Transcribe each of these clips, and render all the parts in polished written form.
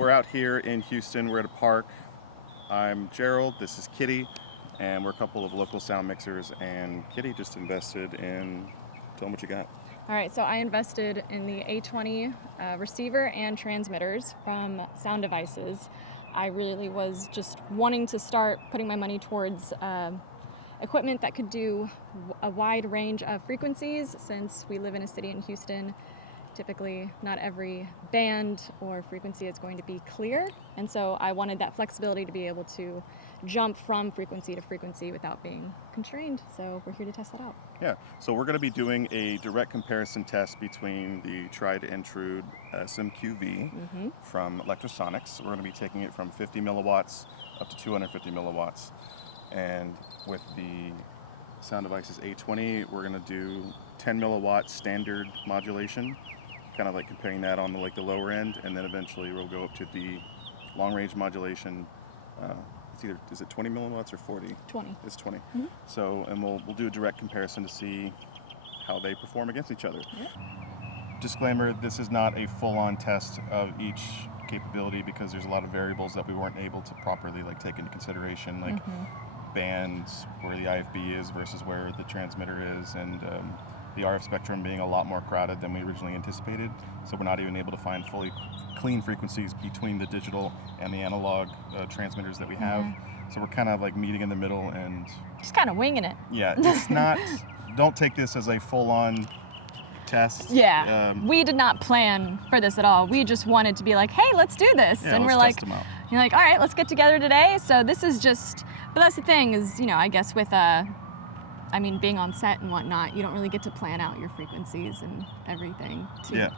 We're out here in Houston, we're at a park. I'm Gerald, this is Kitty, and we're a couple of local sound mixers, and Kitty just invested in, tell them what you got. All right, so I invested in the A20 receiver and transmitters from Sound Devices. I really was just wanting to start putting my money towards equipment that could do a wide range of frequencies. Since we live in a city in Houston, typically not every band or frequency is going to be clear, and so I wanted that flexibility to be able to jump from frequency to frequency without being constrained, so we're here to test that out. Yeah, so we're going to be doing a direct comparison test between the tried and true SMQV from Lectrosonics. We're going to be taking it from 50 milliwatts up to 250 milliwatts, and with the Sound Devices A20, we're going to do 10 milliwatt standard modulation, kind of like comparing that on the lower end, and then eventually we'll go up to the long range modulation. It's either, is it 20 milliwatts or 40? 20. It's 20. So, and we'll do a direct comparison to see how they perform against each other. Yep. Disclaimer, this is not a full-on test of each capability because there's a lot of variables that we weren't able to properly take into consideration, like bands, where the IFB is versus where the transmitter is, and the RF spectrum being a lot more crowded than we originally anticipated, so we're not even able to find fully clean frequencies between the digital and the analog transmitters that we have. So we're kind of meeting in the middle and Just kind of winging it. Yeah, it's not, don't take this as a full-on test. Yeah, we did not plan for this at all. We just wanted to be like, hey, let's do this. Yeah, and we're let's test them out. You're like, all right, let's get together today. So this is just, but that's the thing is, I guess with being on set and whatnot, you don't really get to plan out your frequencies and everything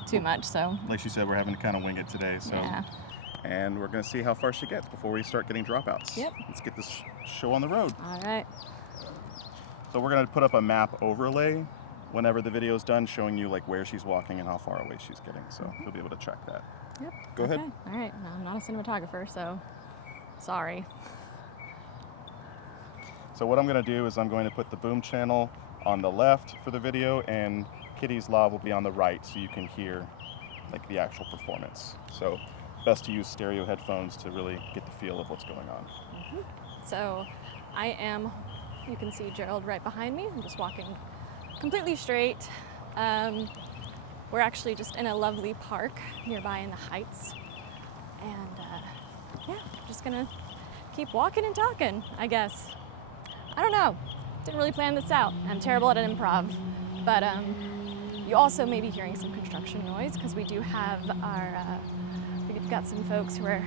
too much. So like she said, we're having to kind of wing it today. So, and we're going to see how far she gets before we start getting dropouts. Yep. Let's get this show on the road. All right. So we're going to put up a map overlay whenever the video is done, showing you where she's walking and how far away she's getting. So you'll be able to track that. Yep. Go ahead. All right. No, I'm not a cinematographer, so sorry. So what I'm going to do is I'm going to put the boom channel on the left for the video, and Kitty's lav will be on the right, so you can hear the actual performance. So best to use stereo headphones to really get the feel of what's going on. So I am, you can see Gerald right behind me. I'm just walking completely straight. We're actually just in a lovely park nearby in the Heights, and just gonna keep walking and talking, I guess. I don't know, didn't really plan this out. I'm terrible at an improv, but you also may be hearing some construction noise because we do have we've got some folks who are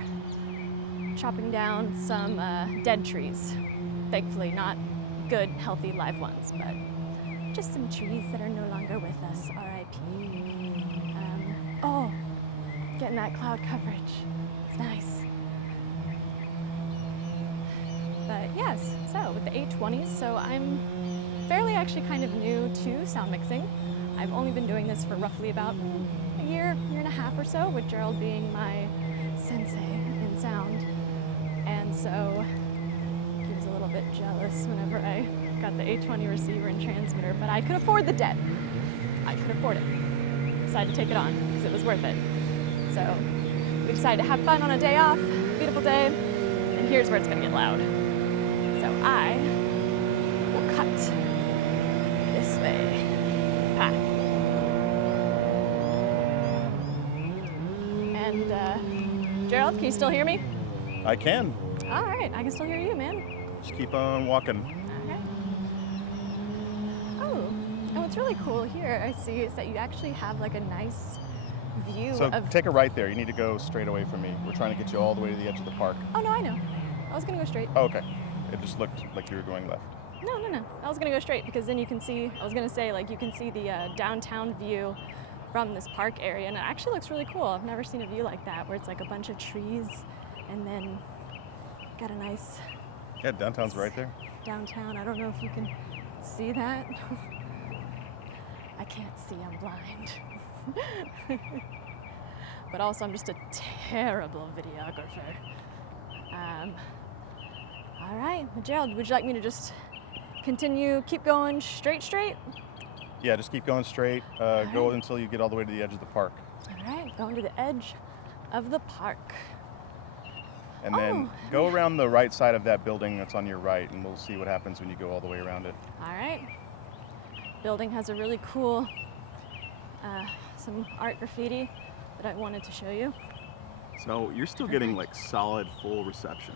chopping down some dead trees. Thankfully not good, healthy, live ones, but just some trees that are no longer with us, R.I.P. Oh, getting that cloud coverage, it's nice. But yes, so with the A20s, so I'm fairly actually kind of new to sound mixing. I've only been doing this for roughly about a year and a half or so, with Gerald being my sensei in sound. And so he was a little bit jealous whenever I got the A20 receiver and transmitter, but I could afford the debt. I could afford it. Decided to take it on because it was worth it. So we decided to have fun on a day off, beautiful day, and here's where it's gonna get loud. So I will cut this way, path. And Gerald, can you still hear me? I can. All right, I can still hear you, man. Just keep on walking. Okay. Oh, and what's really cool here, I see, is that you actually have a nice view So of... take a right there. You need to go straight away from me. We're trying to get you all the way to the edge of the park. Oh, no, I know. I was gonna go straight. Oh, okay. It just looked like you were going left. No. I was gonna go straight because then you can see, I was gonna say, you can see the downtown view from this park area, and it actually looks really cool. I've never seen a view like that, where it's a bunch of trees, and then got a nice... Yeah, downtown's right there. Downtown, I don't know if you can see that. I can't see, I'm blind. But also I'm just a terrible videographer. All right, Gerald, would you like me to just keep going straight? Yeah, just keep going straight. Go until you get all the way to the edge of the park. All right, going to the edge of the park. And then go around the right side of that building that's on your right, and we'll see what happens when you go all the way around it. All right. Building has a really cool, some art graffiti that I wanted to show you. So you're still getting like solid full reception.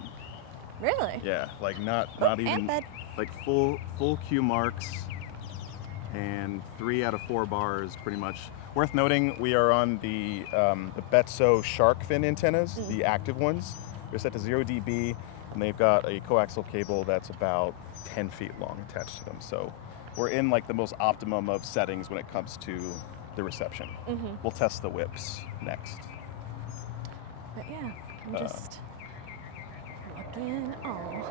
Really? Yeah, like not and even bed. like full cue marks, and 3 out of 4 bars pretty much. Worth noting, we are on the Betso Sharkfin antennas, the active ones. They're set to 0 dB, and they've got a coaxial cable that's about 10 feet long attached to them. So we're in like the most optimum of settings when it comes to the reception. We'll test the whips next. But yeah, I'm just looking. Oh,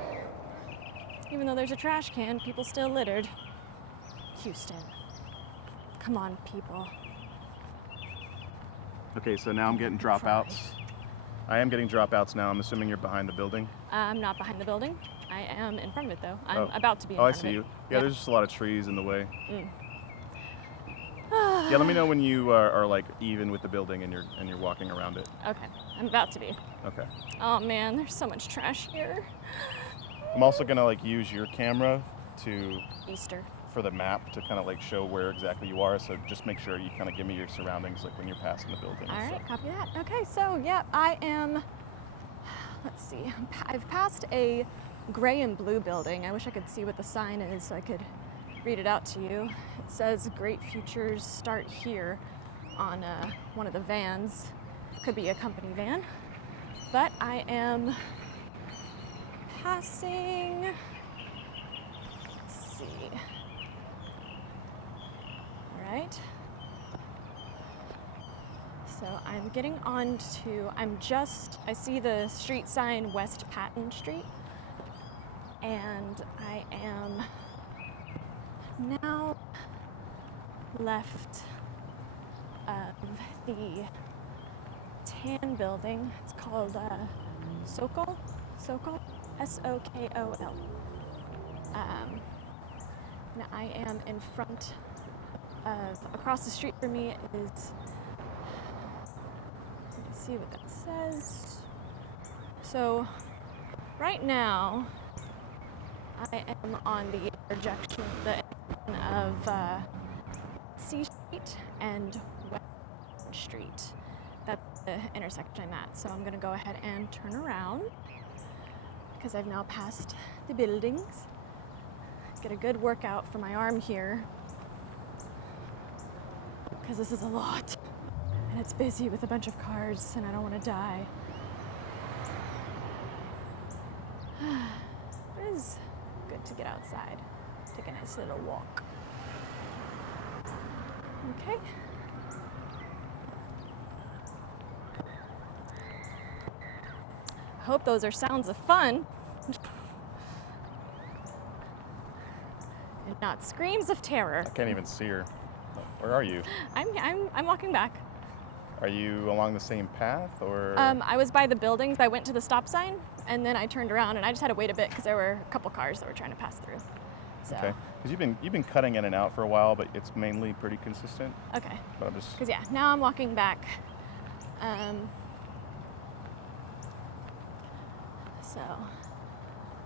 even though there's a trash can, people still littered. Houston, come on, people. Okay, so now I'm getting dropouts. I am getting dropouts now. I'm assuming you're behind the building. I'm not behind the building. I am in front of it, though. I'm about to be in Oh, I front of see it. you. Yeah, there's just a lot of trees in the way. Yeah, let me know when you are like even with the building and you're walking around it. Okay, I'm about to be. Okay. Oh man, there's so much trash here. I'm also gonna like use your camera Easter. for the map to kind of like show where exactly you are. So just make sure you kind of give me your surroundings like when you're passing the building. All right, copy that. Okay, so yeah, I am. Let's see. I've passed a gray and blue building. I wish I could see what the sign is so I could read it out to you. It says "Great Futures Start Here" on one of the vans. Could be a company van, but I am passing. Let's see. All right. So I'm getting on to, I see the street sign West Patton Street, and I am now left of the tan building. It's called Sokol, S-O-K-O-L. And I am in front of, across the street from me is, let me see what that says. So right now I am on the intersection of C Street and West Street. That's the intersection I'm at. So I'm gonna go ahead and turn around because I've now passed the buildings. Get a good workout for my arm here because this is a lot and it's busy with a bunch of cars and I don't want to die. It is good to get outside, take a nice little walk. Okay. I hope those are sounds of fun and not screams of terror. I can't even see her. Where are you? I'm walking back. Are you along the same path or? I was by the buildings. I went to the stop sign and then I turned around and I just had to wait a bit because there were a couple cars that were trying to pass through. So. Okay. Because you've been cutting in and out for a while, but it's mainly pretty consistent. Okay. But I'm just. Because yeah, now I'm walking back. So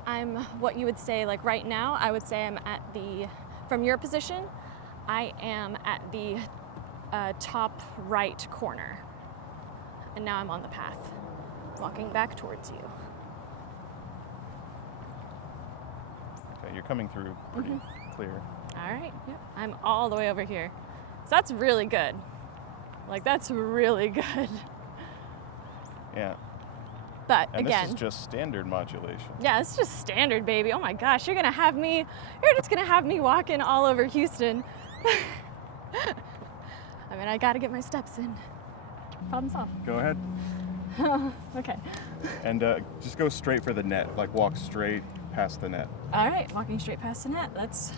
I'm what you would say like right now. I would say I'm at the, from your position, I am at the top right corner, and now I'm on the path, walking back towards you. Okay, you're coming through pretty clear. All right. Yep. I'm all the way over here, so that's really good. Like that's really good. Yeah. But And again, this is just standard modulation. yeah, it's just standard, baby. Oh my gosh, you're just gonna have me walking all over Houston. I mean, I gotta get my steps in. Problem solved. Go ahead. Okay. And just go straight for the net. Like walk straight past the net. All right, walking straight past the net. Let's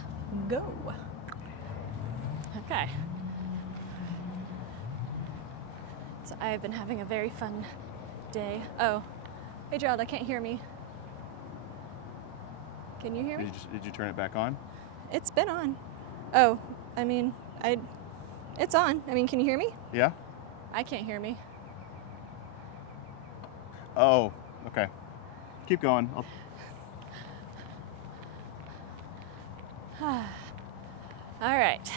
go. Okay. So I've been having a very fun day. Oh, hey Gerald, I can't hear me. Can you hear me? Did you turn it back on? It's been on. Oh, I mean, it's on. I mean, can you hear me? Yeah? I can't hear me. Oh, okay. Keep going. All right.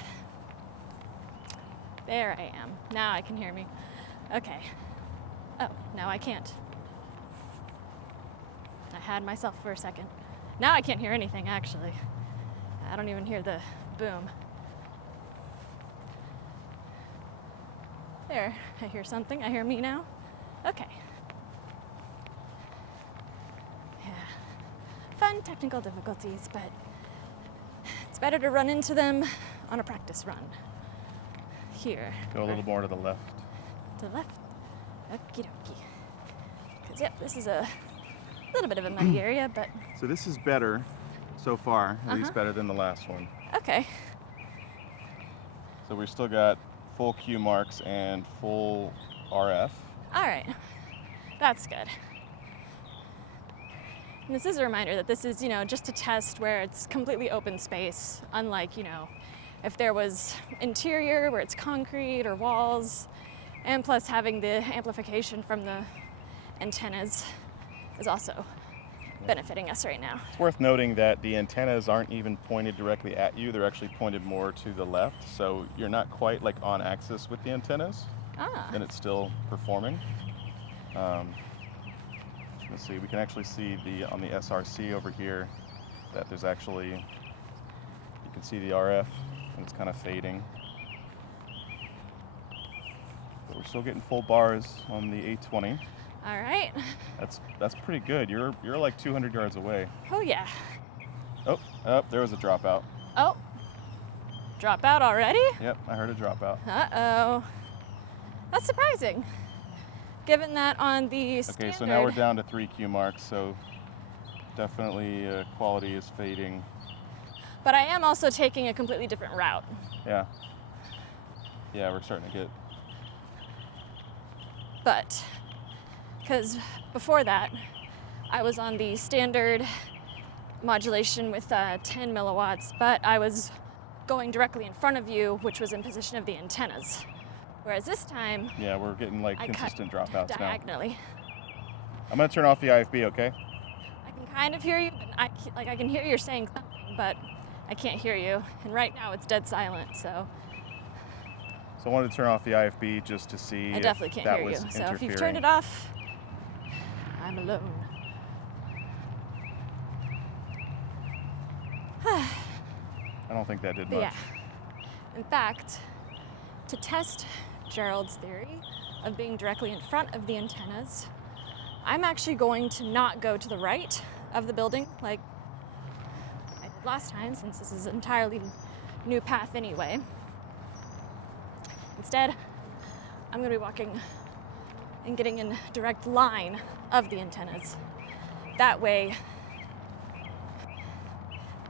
There I am. Now I can hear me. Okay. Oh, now I can't. I had myself for a second. Now I can't hear anything, actually. I don't even hear the boom. There, I hear something. I hear me now. Okay. Yeah. Fun technical difficulties, but it's better to run into them on a practice run. Here. Go a little more to the left. To the left. Okie dokie. Because, yep, this is a little bit of a muddy area, but... So this is better so far, at least better than the last one. Okay. So we've still got full Q marks and full RF. All right. That's good. And this is a reminder that this is, just a test where it's completely open space, unlike, if there was interior where it's concrete or walls, and plus having the amplification from the antennas is also benefiting us right now. It's worth noting that the antennas aren't even pointed directly at you. They're actually pointed more to the left, so you're not quite like on axis with the antennas. And it's still performing. Let's see, we can actually see on the SRC over here that there's actually, you can see the RF and it's kind of fading. But we're still getting full bars on the A20. All right. That's pretty good. You're like 200 yards away. Oh yeah. Oh, there was a dropout. Oh, drop out already? Yep, I heard a dropout. Uh-oh. That's surprising, given that on the standard... Okay, so now we're down to 3 Q marks, so definitely quality is fading. But I am also taking a completely different route. Yeah. Yeah, we're starting to get... But, because before that, I was on the standard modulation with 10 milliwatts, but I was going directly in front of you, which was in position of the antennas. Whereas this time, yeah, we're getting like consistent dropouts diagonally. now. I'm gonna turn off the IFB, okay? I can kind of hear you, but I can hear you're saying something, but I can't hear you. And right now it's dead silent, so. So I wanted to turn off the IFB just to see I definitely can't hear you. So if you've turned it off, I'm alone. I don't think that did much. Yeah. In fact, to test Gerald's theory of being directly in front of the antennas, I'm actually going to not go to the right of the building like I did last time, since this is an entirely new path anyway. Instead, I'm going to be walking and getting in direct line of the antennas. That way,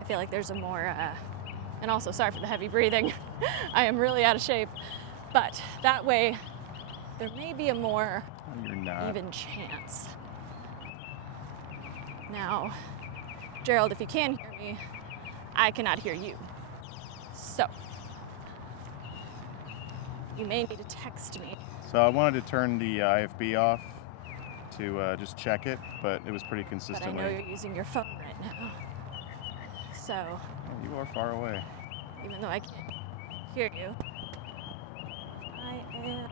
I feel like there's a more, and also sorry for the heavy breathing, I am really out of shape, but that way there may be a more even chance. Now, Gerald, if you can hear me, I cannot hear you. So, you may need to text me. So I wanted to turn the IFB off to just check it, but it was pretty consistently. But I know you're using your phone right now. So. Oh, you are far away. Even though I can't hear you. I am.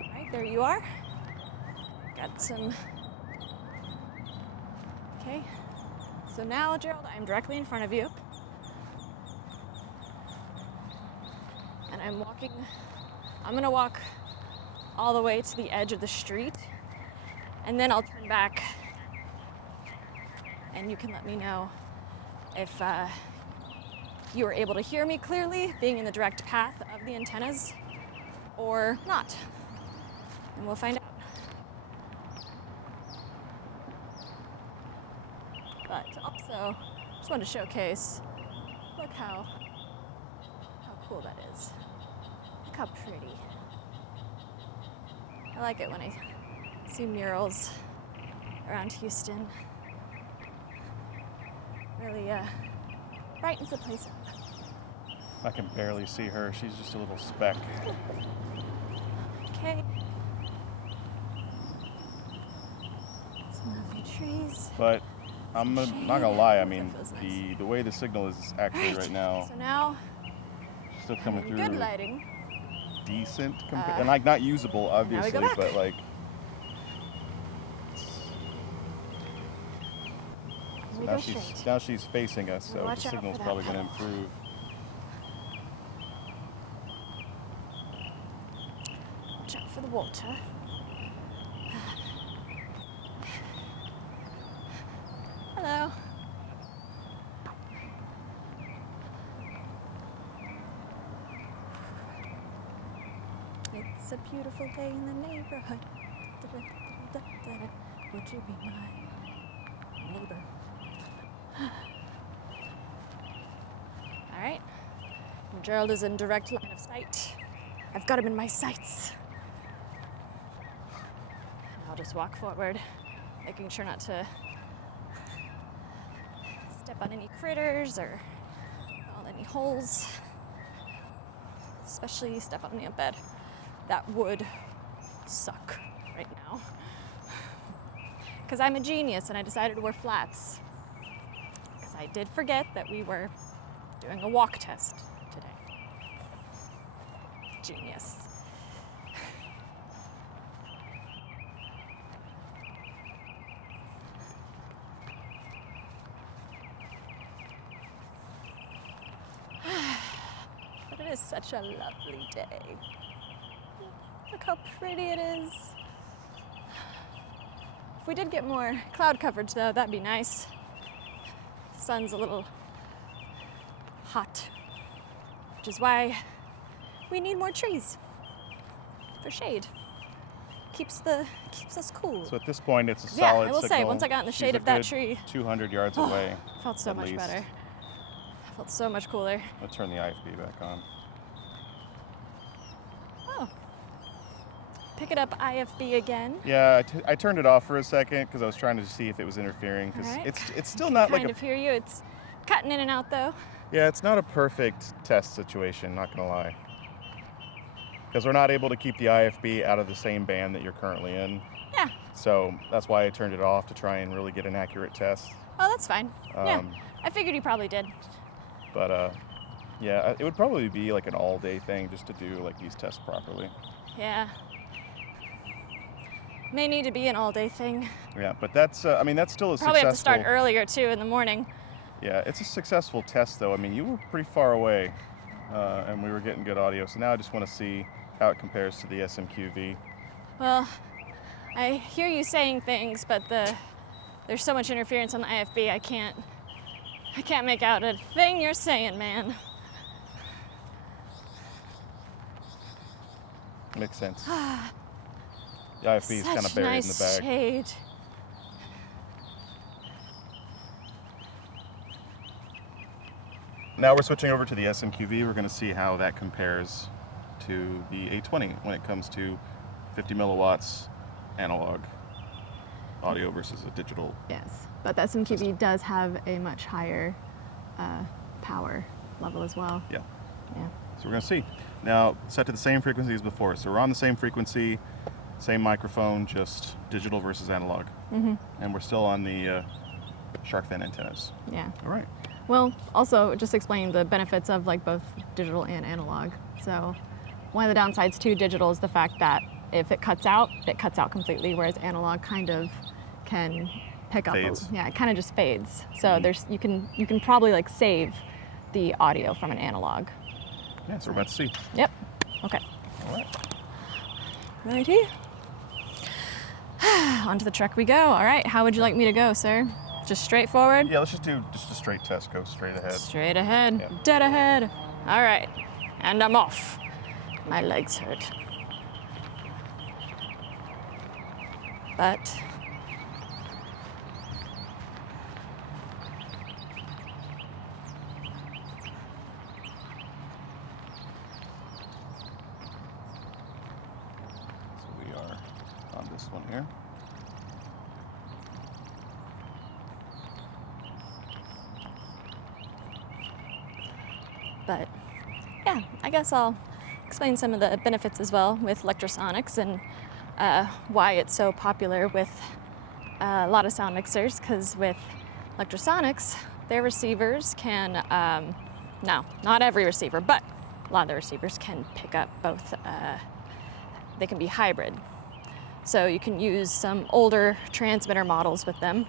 Right, there you are. Got some. Okay. So now, Gerald, I'm directly in front of you. And I'm walking. I'm going to walk all the way to the edge of the street. And then I'll turn back. And you can let me know if you were able to hear me clearly, being in the direct path of the antennas, or not. And we'll find out. But also, just wanted to showcase, look how cool that is. Look how pretty. I like it when I see murals around Houston. Really brightens the place up. I can barely see her. She's just a little speck. Okay. Some lovely trees. But I'm not gonna lie. I mean, That feels nice. the way the signal is actually right now, So now, still I'm coming in through good lighting. decent, and like not usable, now we go obviously, back. but like. So We now go she's straight. facing us, so the Watch out signal's for that probably gonna pedal. improve. Watch out for the water. Hello. It's a beautiful day in the neighborhood. Would you be my neighbor? All right. Gerald is in direct line of sight. I've got him in my sights. And I'll just walk forward, making sure not to step on any critters or fall any holes. Especially step on the bed. That would suck right now. Because I'm a genius and I decided to wear flats. Because I did forget that we were doing a walk test today. Genius. But it is such a lovely day. Look how pretty it is. If we did get more cloud coverage though, that'd be nice. Sun's a little hot, which is why we need more trees for shade. Keeps us cool. So at this point, it's a Yeah, solid I will signal. say, once I got in the She's shade a of that good tree, 200 yards away. felt so at much least. better. I felt so much cooler. Let's turn the IFB back on. Oh. Pick it up, IFB again. Yeah, I turned it off for a second because I was trying to see if it was interfering. Because All right. it's still not like Kind of hear you. It's cutting in and out though. yeah, it's not a perfect test situation. Not gonna lie. Because we're not able to keep the IFB out of the same band that you're currently in. Yeah. So that's why I turned it off to try and really get an accurate test. Oh, that's fine. Yeah. I figured you probably did. But yeah, it would probably be like an all-day thing just to do like these tests properly. Yeah. May need to be an all-day thing. Yeah, but that's I mean that's still a Probably successful. have to start earlier too in the morning. Yeah, it's a successful test though. I mean you were pretty far away, and we were getting good audio. So now I just want to see how it compares to the SMQV. Well, I hear you saying things, but there's so much interference on the IFB. I can't make out a thing you're saying, man. Makes sense. The IFB is kind of buried nice in the bag. Shade. Now we're switching over to the SMQV. We're going to see how that compares to the A20 when it comes to 50 milliwatts analog audio versus a digital. Yes, but the SMQV does have a much higher power level as well. Yeah. Yeah. So we're going to see. Now, set to the same frequency as before. So we're on the same frequency, same microphone, just digital versus analog. Mm-hmm. And we're still on the Sharkfin antennas. Yeah. All right. Well, also just explain the benefits of like both digital and analog. So one of the downsides to digital is the fact that if it cuts out completely, whereas analog kind of can pick up. Fades. Yeah, it kind of just fades. So there's you can probably like save the audio from an analog. Yeah, so we're about to see. Yep. Okay. All right. Righty. Onto the truck we go. All right. How would you like me to go, sir? Just straight forward? Yeah, let's just do just a straight test. Go straight ahead. Straight ahead. Yeah. Dead ahead. All right. And I'm off. My legs hurt. But So we are on this one here. yeah, I guess I'll explain some of the benefits as well with Lectrosonics and why it's so popular with a lot of sound mixers, because with Lectrosonics, their receivers can, no, not every receiver, but a lot of the receivers can pick up both, they can be hybrid. So you can use some older transmitter models with them,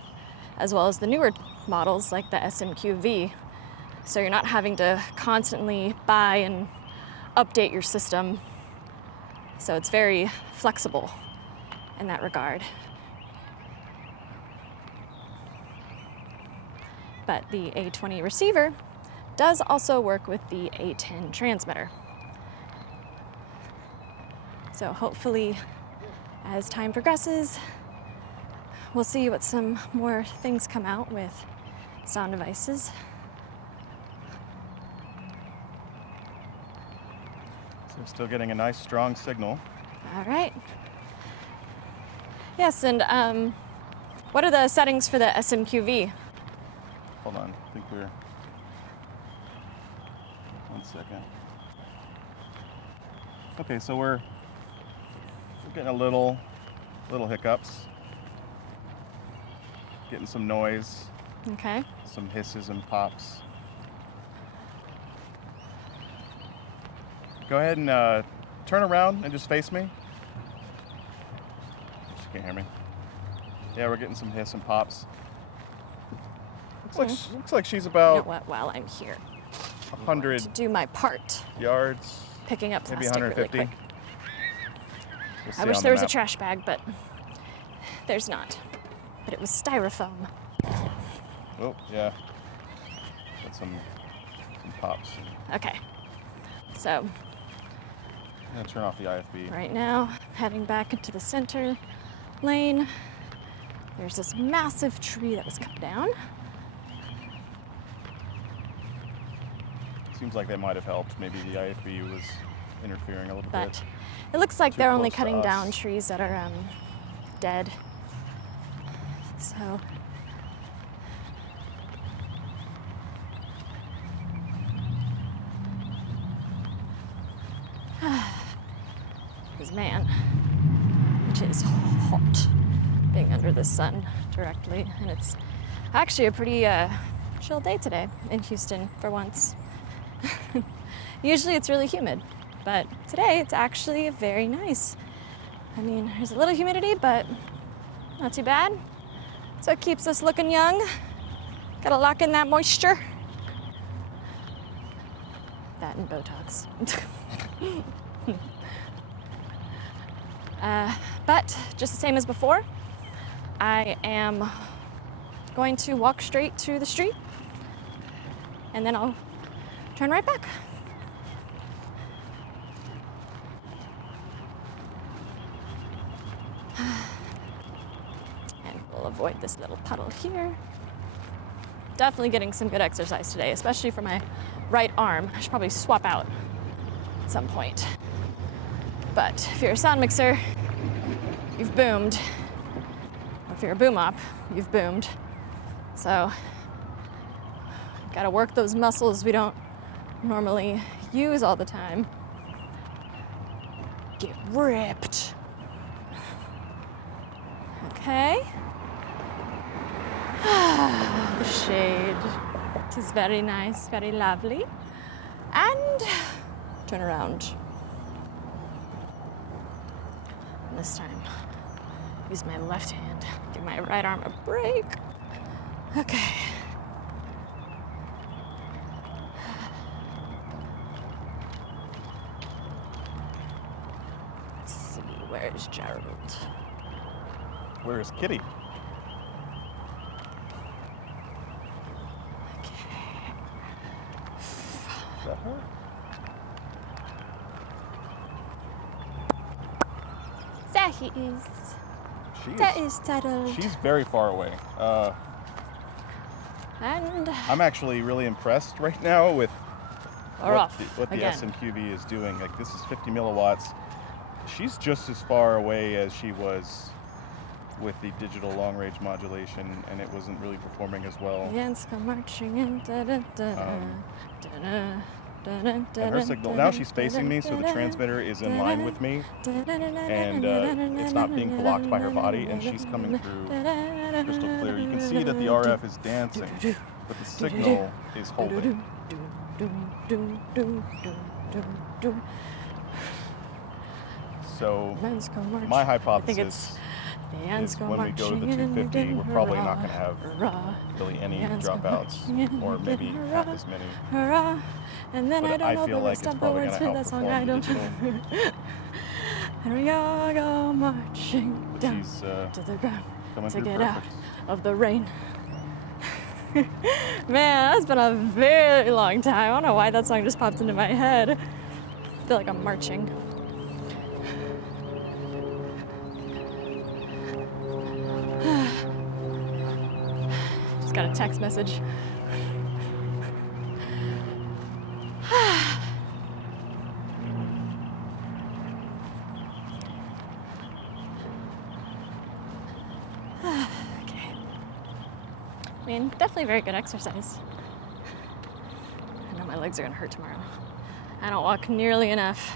as well as the newer models like the SMQV. So you're not having to constantly buy and update your system. So it's very flexible in that regard. But the A20 receiver does also work with the A10 transmitter. So hopefully, as time progresses, we'll see what some more things come out with Sound Devices. So still getting a nice strong signal. All right. Yes, and what are the settings for the SMQV? Hold on, I think we're, 1 second. Okay, so we're getting a little hiccups. Getting some noise, Okay. some hisses and pops. Go ahead and turn around and just face me. She can't hear me. Yeah, we're getting some hiss and pops. Looks like she's You about know what? While I'm here, 100 to do my part, yards, picking up maybe plastic really 150. quick. We'll see I wish on there the was a map. trash bag, but there's not. But it was styrofoam. Oh, yeah. Got some pops. Okay. So I'm gonna turn off the IFB. right now, heading back into the center lane. There's this massive tree that was cut down. Seems like that might have helped. Maybe the IFB was interfering a little But bit. it looks like Too they're only close to cutting us. down trees that are dead. So because man, it is hot being under the sun directly, and it's actually a pretty chill day today in Houston for once. Usually it's really humid, but today it's actually very nice. I mean, there's a little humidity, but not too bad. So it keeps us looking young. Gotta lock in that moisture. That and Botox. But just the same as before, I am going to walk straight to the street, and then I'll turn right back. And we'll avoid this little puddle here. Definitely getting some good exercise today, especially for my right arm. I should probably swap out at some point. But if you're a sound mixer, you've boomed. Or if you're a boom op, you've boomed. So, gotta work those muscles we don't normally use all the time. Get ripped. Okay. The shade. It is very nice, very lovely. And turn around. And this time, use my left hand. Give my right arm a break. Okay. Let's see, where's Gerald? Where is Kitty? Is that her? There he is. That is settled. She's very far away. And I'm actually really impressed right now with we're off what the again. SMQV is doing. Like, this is 50 milliwatts. She's just as far away as she was with the digital long-range modulation, and it wasn't really performing as well. Ants come marching in. And her signal, now she's facing me, so the transmitter is in line with me, and it's not being blocked by her body, and she's coming through crystal clear. You can see that the RF is dancing, but the signal is holding. So my hypothesis is when we go to the 250, we're probably not going to have really any dropouts, or maybe half as many. And then But I I don't know feel the like rest it's of the probably words going for to that song. I outperform the don't. digital. And we all go marching But down she's to the ground coming to through get out perfect. of the rain. Man, that's been a very long time. I don't know why that song just popped into my head. I feel like I'm marching. Just got a text message. Okay. I mean, definitely very good exercise. I know my legs are gonna hurt tomorrow. I don't walk nearly enough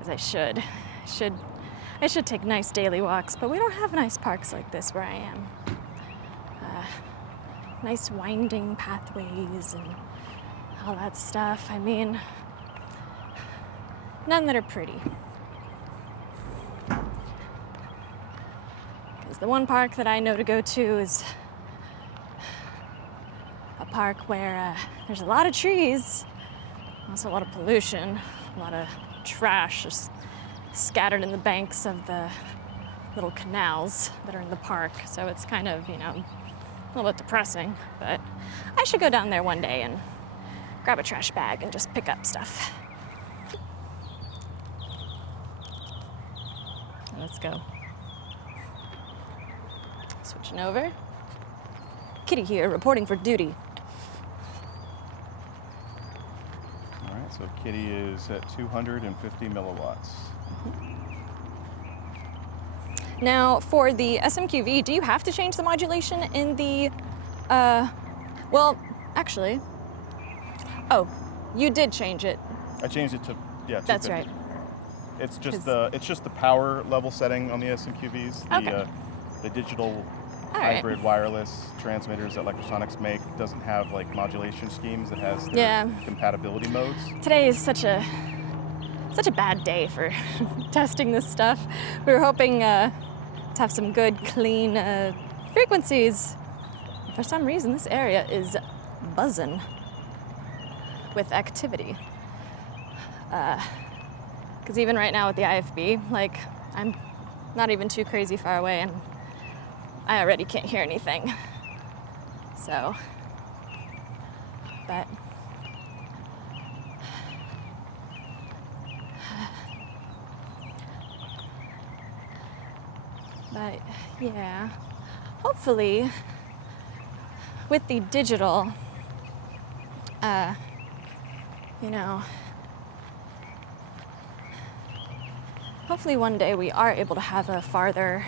as I should. I should take nice daily walks, but we don't have nice parks like this where I am. Nice winding pathways and all that stuff. I mean, none that are pretty. Because the one park that I know to go to is a park where there's a lot of trees, also a lot of pollution, a lot of trash just scattered in the banks of the little canals that are in the park. So it's kind of, you know, a little bit depressing, but I should go down there one day and grab a trash bag and just pick up stuff. Let's go. Switching over. Kitty here, reporting for duty. All right, so Kitty is at 250 milliwatts. Now, for the SMQV, do you have to change the modulation in the, well, actually, oh, you did change it. I changed it to, yeah, 250. That's right. It's just the power level setting on the SMQVs. The digital hybrid wireless transmitters that Lectrosonics make doesn't have like modulation schemes. It has their compatibility modes. Today is such a bad day for testing this stuff. We were hoping to have some good, clean frequencies. For some reason, this area is buzzing with activity. Because even right now with the IFB, like, I'm not even too crazy far away and I already can't hear anything. So, but yeah, hopefully with the digital, you know, hopefully one day we are able to have a farther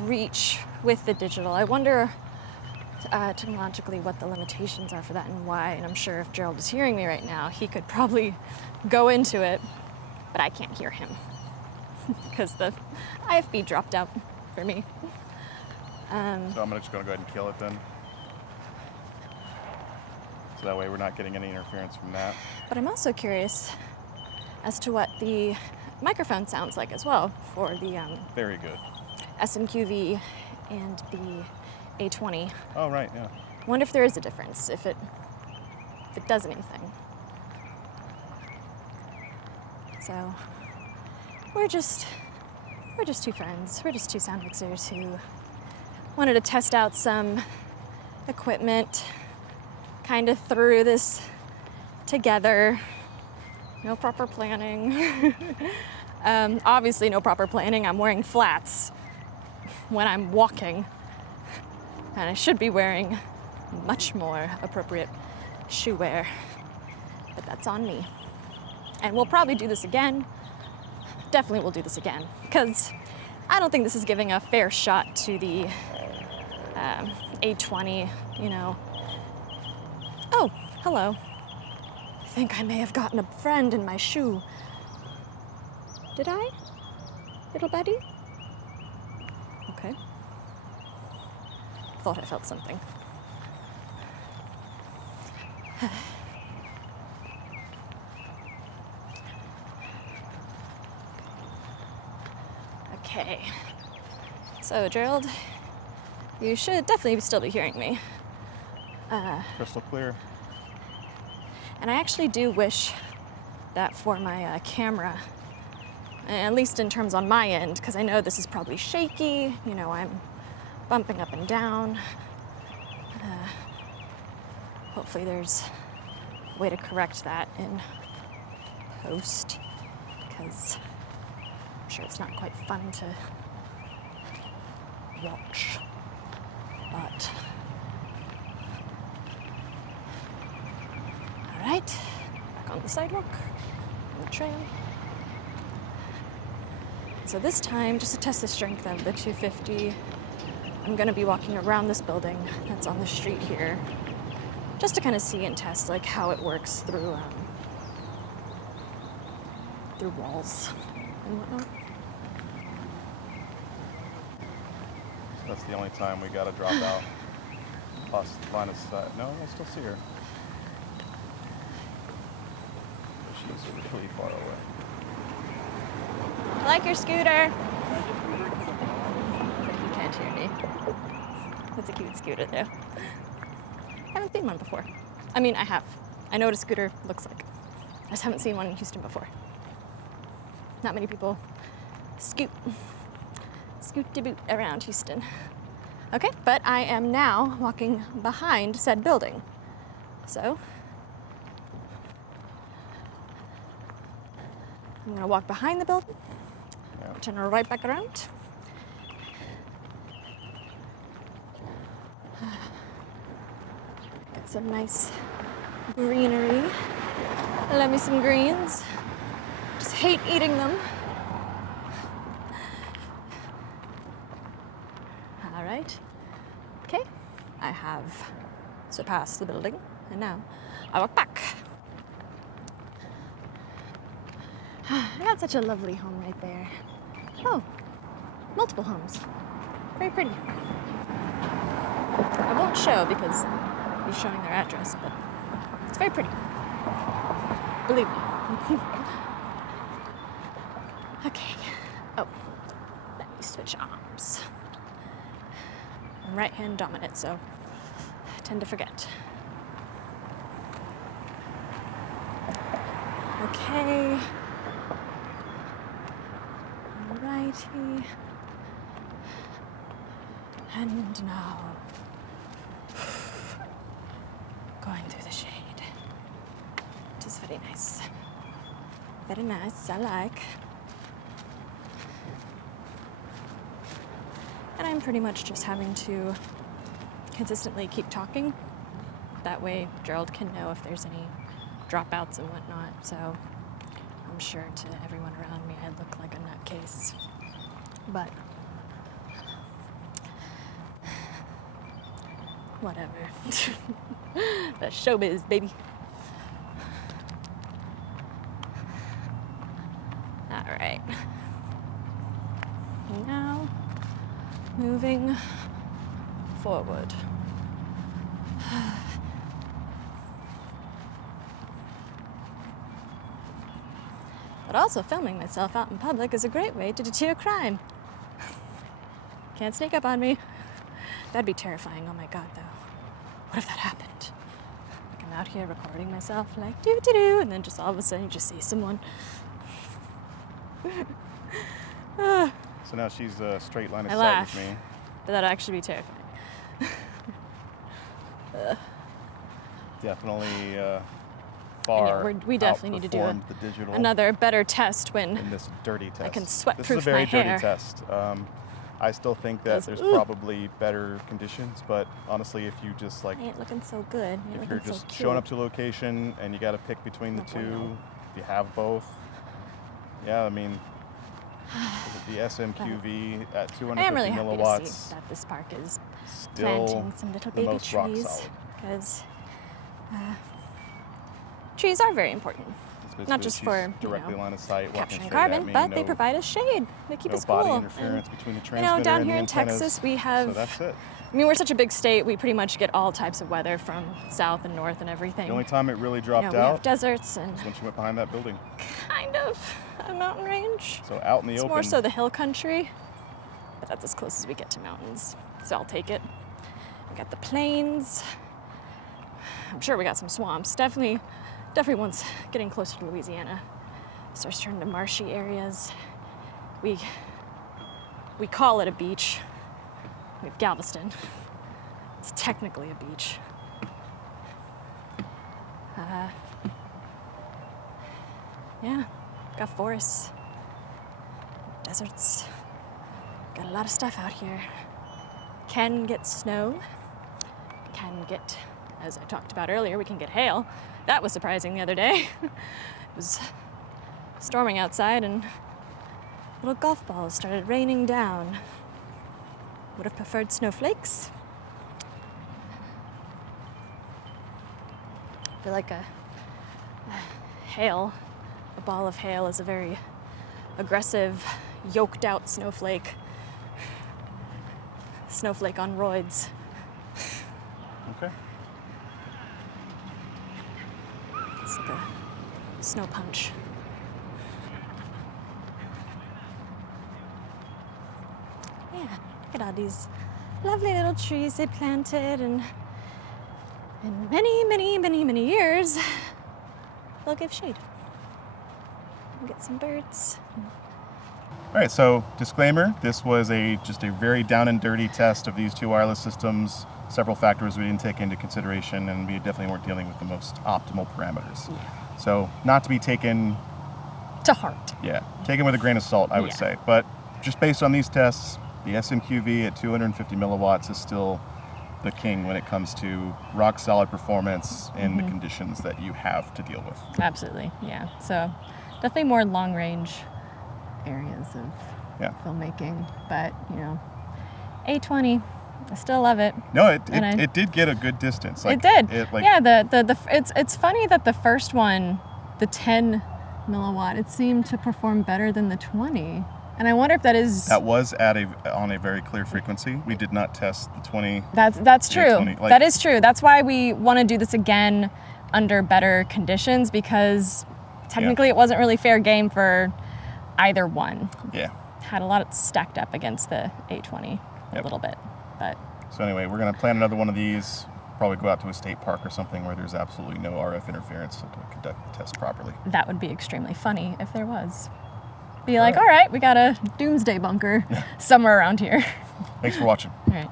reach with the digital. I wonder technologically what the limitations are for that and why, and I'm sure if Gerald is hearing me right now, he could probably go into it, but I can't hear him because the IFB dropped out for me. So I'm just going to go ahead and kill it then. So that way we're not getting any interference from that. But I'm also curious as to what the microphone sounds like as well for the Very good. SMQV and the A20. Oh, right, yeah. I wonder if there is a difference, if it does anything. So we're just two friends. We're just two sound mixers who wanted to test out some equipment, kind of threw this together. No proper planning. Obviously no proper planning. I'm wearing flats when I'm walking, and I should be wearing much more appropriate shoe wear, but that's on me. And we'll probably do this again. Definitely we'll do this again, because I don't think this is giving a fair shot to the A20, you know. Oh, hello. I think I may have gotten a friend in my shoe. Did I? Little buddy? Okay. thought I felt something. Okay. So, Gerald, you should definitely still be hearing me. Crystal clear. And I actually do wish that for my camera, at least in terms on my end, because I know this is probably shaky, you know, I'm bumping up and down. Hopefully there's a way to correct that in post, because I'm sure it's not quite fun to watch, but all right, back on the sidewalk, on the trail. So this time, just to test the strength of the 250, I'm gonna be walking around this building that's on the street here, just to kind of see and test like how it works through walls and whatnot. So that's the only time we gotta drop out. Plus line of sight. No, I still see her. But she's really far away. I like your scooter. You can't hear me. That's a cute scooter though. I haven't seen one before. I mean, I have. I know what a scooter looks like. I just haven't seen one in Houston before. Not many people scoot to boot around Houston. Okay, but I am now walking behind said building. So I'm gonna walk behind the building, turn right back around. Got some nice greenery. Love me some greens. Just hate eating them. All right. Okay, I have surpassed the building, and now I walk back. I got such a lovely home right there. Oh, multiple homes. Very pretty. I won't show because he's showing their address, but it's very pretty. Believe me. Okay. Oh, let me switch arms. I'm right-hand dominant, so I tend to forget. Okay. Alrighty. And now, going through the shade. It is very nice. Very nice, I like. And I'm pretty much just having to consistently keep talking. That way Gerald can know if there's any dropouts and whatnot. So I'm sure to everyone around me I look like a nutcase. But whatever. That's showbiz, baby. All right. Now, moving forward. But also filming myself out in public is a great way to deter crime. Can't sneak up on me. That'd be terrifying, oh my God, though. What if that happened? Like I'm out here recording myself like doo-doo-doo, and then just all of a sudden you just see someone. So now she's a straight line of I sight laugh, with me. but that'd actually be terrifying. Definitely And far yeah, we definitely need to do outperformed the digital another better test when in this dirty test. I can This is sweat-proof a very my dirty hair. test. I still think that there's probably better conditions, but honestly, if you just like, I ain't looking so good. Ain't if you're looking so just cute. showing up to a location and you got to pick between the No two, bueno. if you have both, yeah, I mean, the SMQV at I am really 250 happy to milliwatts, see that this park is still planting some little the baby most rock trees, solid. because trees are very important. It's Not just she's for directly line of sight, walking capturing straight at carbon, me, but no, they provide us shade. They keep no us body cool. interference between the You transmitter know, down and here the in antennas. Texas, we have So that's it. I mean, we're such a big state, we pretty much get all types of weather from south and north and everything. The only time it really You dropped know, we have out deserts and was when she went behind that building. kind of a mountain range. So out in the It's open. more so the hill country, but that's as close as we get to mountains, so I'll take it. We got the plains. I'm sure we got some swamps. Definitely once getting closer to Louisiana, starts turning to marshy areas. We call it a beach. We have Galveston. It's technically a beach. Yeah, got forests, deserts. Got a lot of stuff out here. Can get snow. Can get, as I talked about earlier, we can get hail. That was surprising the other day. It was storming outside and little golf balls started raining down. Would have preferred snowflakes. I feel like a ball of hail is a very aggressive, yoked out snowflake. Snowflake on roids. Okay. It's like a snow punch. Yeah, look at all these lovely little trees they planted, and in many years, they'll give shade. We'll get some birds. All right, so disclaimer, this was just a very down and dirty test of these two wireless systems. Several factors we didn't take into consideration, and we definitely weren't dealing with the most optimal parameters. Yeah. So not to be taken, To heart. taken with a grain of salt, I would Yeah. say. But just based on these tests, the SMQV at 250 milliwatts is still the king when it comes to rock solid performance in the conditions that you have to deal with. Absolutely, yeah. So definitely more long range areas of filmmaking, but you know, A20, I still love it. No, it did get a good distance. It did. It's funny that the first one, the 10 milliwatt, it seemed to perform better than the 20. And I wonder if that was on a very clear frequency. We did not test the 20. That's true. A20, That is true. That's why we want to do this again under better conditions, because technically it wasn't really fair game for either one. Yeah. Had a lot stacked up against the A20 a little bit, but. So anyway, we're gonna plan another one of these. Probably go out to a state park or something where there's absolutely no RF interference to conduct the test properly. That would be extremely funny if there was. Be like, all right, we got a doomsday bunker somewhere around here. Thanks for watching. All right.